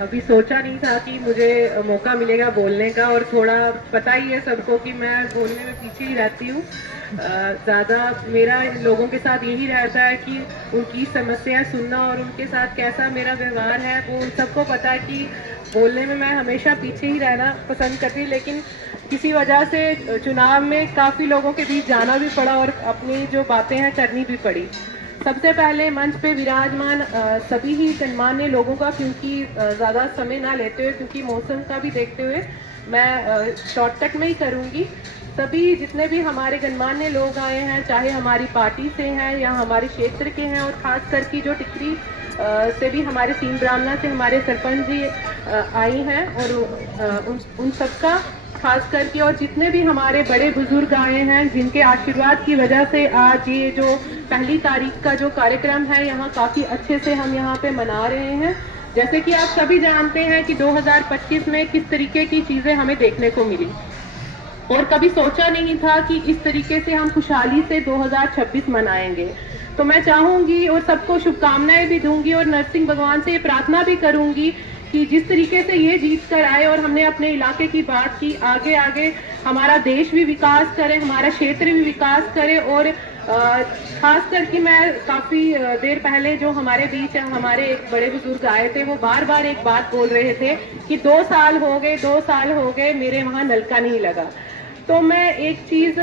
अभी सोचा नहीं था कि मुझे मौका मिलेगा बोलने का, और थोड़ा पता ही है सबको कि मैं बोलने में पीछे ही रहती हूँ। ज़्यादा मेरा इन लोगों के साथ यही रहता है कि उनकी समस्याएं सुनना और उनके साथ कैसा मेरा व्यवहार है वो उन सबको पता है कि बोलने में मैं हमेशा पीछे ही रहना पसंद करती हूँ। लेकिन किसी वजह से चुनाव में काफ़ी लोगों के बीच जाना भी पड़ा और अपनी जो बातें हैं करनी भी पड़ी। सबसे पहले मंच पे विराजमान सभी ही गणमान्य लोगों का, क्योंकि ज़्यादा समय ना लेते हुए, क्योंकि मौसम का भी देखते हुए मैं शॉर्टकट में ही करूँगी। सभी जितने भी हमारे गणमान्य लोग आए हैं, चाहे हमारी पार्टी से हैं या हमारे क्षेत्र के हैं, और ख़ास करके जो टिकरी से भी हमारे सीन ब्राह्मणा से हमारे सरपंच जी आई हैं, और उन सबका खास करके, और जितने भी हमारे बड़े बुजुर्ग आए हैं जिनके आशीर्वाद की वजह से आज ये जो 1 तारीख का जो कार्यक्रम है यहाँ काफ़ी अच्छे से हम यहाँ पे मना रहे हैं। जैसे कि आप सभी जानते हैं कि 2025 में किस तरीके की चीज़ें हमें देखने को मिली, और कभी सोचा नहीं था कि इस तरीके से हम खुशहाली से 2026 मनाएंगे। तो मैं चाहूँगी और सबको शुभकामनाएं भी दूंगी, और नरसिंह भगवान से ये प्रार्थना भी करूँगी कि जिस तरीके से ये जीत कर आए और हमने अपने इलाके की बात की, आगे आगे हमारा देश भी विकास करे, हमारा क्षेत्र भी विकास करे। और खास करके मैं काफ़ी देर पहले जो हमारे बीच हमारे एक बड़े बुजुर्ग आए थे, वो बार बार एक बात बोल रहे थे कि 2 साल हो गए, 2 साल हो गए, मेरे वहाँ नलका नहीं लगा। तो मैं एक चीज़,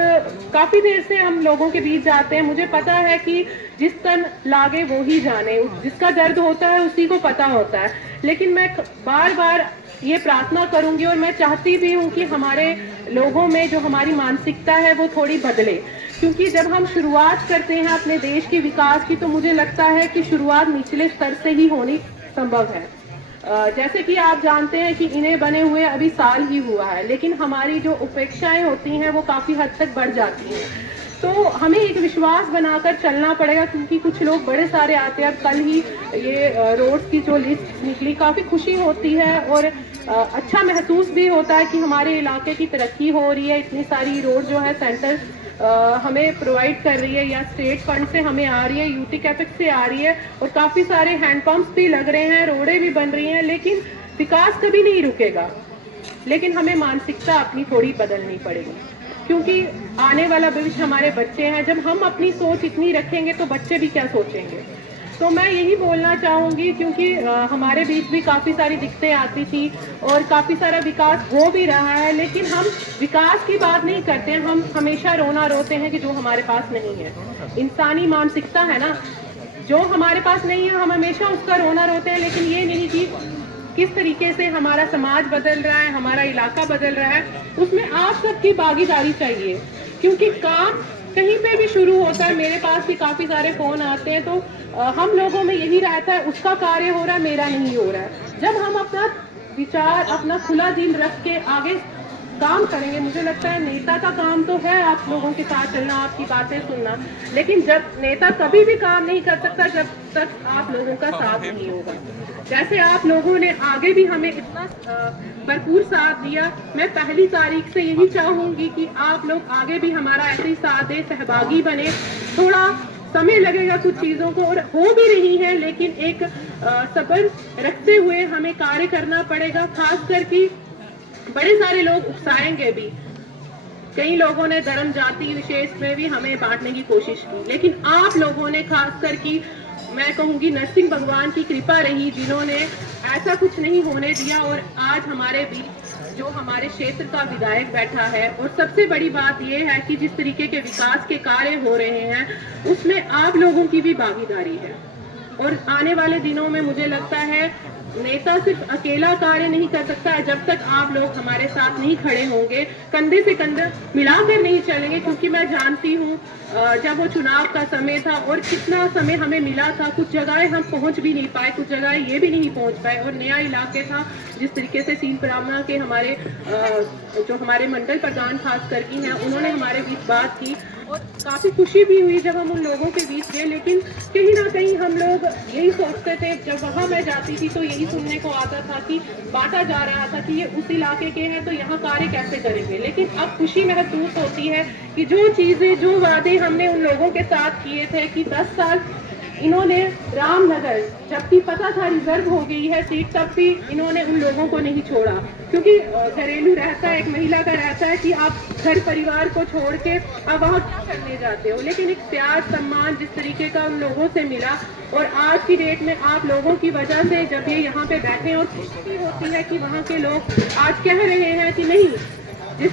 काफ़ी देर से हम लोगों के बीच जाते हैं, मुझे पता है कि जिस तन लागे वो ही जाने, जिसका दर्द होता है उसी को पता होता है। लेकिन मैं बार बार ये प्रार्थना करूंगी, और मैं चाहती भी हूँ कि हमारे लोगों में जो हमारी मानसिकता है वो थोड़ी बदले, क्योंकि जब हम शुरुआत करते हैं अपने देश के विकास की, तो मुझे लगता है कि शुरुआत निचले स्तर से ही होनी संभव है। जैसे कि आप जानते हैं कि इन्हें बने हुए अभी साल ही हुआ है, लेकिन हमारी जो अपेक्षाएं होती हैं वो काफ़ी हद तक बढ़ जाती हैं। तो हमें एक विश्वास बनाकर चलना पड़ेगा, क्योंकि कुछ लोग बड़े सारे आते हैं। कल ही ये रोड्स की जो लिस्ट निकली, काफ़ी खुशी होती है और अच्छा महसूस भी होता है कि हमारे इलाके की तरक्की हो रही है। इतनी सारी रोड जो है सेंटर हमें प्रोवाइड कर रही है, या स्टेट फंड से हमें आ रही है, यूटी कैपेक्स से आ रही है, और काफ़ी सारे हैंडपम्प्स भी लग रहे हैं, रोडें भी बन रही हैं। लेकिन विकास कभी नहीं रुकेगा, लेकिन हमें मानसिकता अपनी थोड़ी बदलनी पड़ेगी, क्योंकि आने वाला भविष्य हमारे बच्चे हैं। जब हम अपनी सोच इतनी रखेंगे तो बच्चे भी क्या सोचेंगे। तो मैं यही बोलना चाहूँगी, क्योंकि हमारे बीच भी काफ़ी सारी दिक्कतें आती थी और काफ़ी सारा विकास हो भी रहा है, लेकिन हम विकास की बात नहीं करते हैं, हम हमेशा रोना रोते हैं कि जो हमारे पास नहीं है। इंसानी मानसिकता है ना, जो हमारे पास नहीं है हम हमेशा उसका रोना रोते हैं, लेकिन ये नहीं कि किस तरीके से हमारा समाज बदल रहा है, हमारा इलाका बदल रहा है, उसमें आप सबकी भागीदारी चाहिए। क्योंकि काम कहीं पे भी शुरू होता है, मेरे पास भी काफ़ी सारे फ़ोन आते हैं, तो हम लोगों में यही रहता है, उसका कार्य हो रहा है, मेरा नहीं हो रहा है। जब हम अपना विचार, अपना खुला दिल रख के आगे काम करेंगे, मुझे लगता है नेता का काम तो है आप लोगों के साथ चलना, आपकी बातें सुनना, लेकिन जब नेता कभी भी काम नहीं कर सकता जब तक आप लोगों का साथ नहीं होगा। जैसे आप लोगों ने आगे भी हमें इतना भरपूर साथ दिया, मैं 1 तारीख से यही चाहूंगी कि आप लोग आगे भी हमारा ऐसे ही साथ दें, सहभागी बने। थोड़ा समय लगेगा कुछ चीज़ों को, और हो भी रही है, लेकिन एक सब्र रखते हुए हमें कार्य करना पड़ेगा। खास करके बड़े सारे लोग उकसाएंगे भी, कई लोगों ने धर्म जाति विशेष में भी हमें बांटने की कोशिश की, लेकिन आप लोगों ने खास करके, मैं कहूँगी नरसिंह भगवान की कृपा रही, जिन्होंने ऐसा कुछ नहीं होने दिया। और आज हमारे बीच जो हमारे क्षेत्र का विधायक बैठा है, और सबसे बड़ी बात यह है कि जिस तरीके के विकास के कार्य हो रहे हैं उसमें आप लोगों की भी भागीदारी है। और आने वाले दिनों में मुझे लगता है नेता सिर्फ अकेला कार्य नहीं कर सकता है, जब तक आप लोग हमारे साथ नहीं खड़े होंगे, कंधे से कंधा मिलाकर नहीं चलेंगे। क्योंकि मैं जानती हूँ जब वो चुनाव का समय था और कितना समय हमें मिला था, कुछ जगह हम पहुंच भी नहीं पाए, कुछ जगह ये भी नहीं पहुंच पाए, और नया इलाके था। जिस तरीके से सीन ब्राह्मणा के हमारे जो हमारे मंडल प्रधान खास करके हैं, उन्होंने हमारे बीच बात की, और काफ़ी खुशी भी हुई जब हम उन लोगों के बीच गए। लेकिन कहीं ना कहीं हम लोग यही सोचते थे, जब वहाँ मैं जाती थी तो यही सुनने को आता था कि बांटा जा रहा था कि ये उस इलाके के हैं तो यहाँ कार्य कैसे करेंगे। लेकिन अब खुशी महसूस होती है कि जो चीज़ें, जो वादे हमने उन लोगों के साथ किए थे कि 10 साल इन्होंने रामनगर, जबकि पता था रिजर्व हो गई है सीट, तब भी इन्होंने उन लोगों को नहीं छोड़ा, क्योंकि घरेलू रहता है, एक महिला का रहता है कि आप घर परिवार को छोड़ के अब वहाँ क्या करने जाते हो, लेकिन एक प्यार सम्मान जिस तरीके का उन लोगों से मिला, और आज की डेट में आप लोगों की वजह से जब ये यहाँ पे बैठे, और खुशी होती है कि वहाँ के लोग आज कह रहे हैं कि नहीं, जिस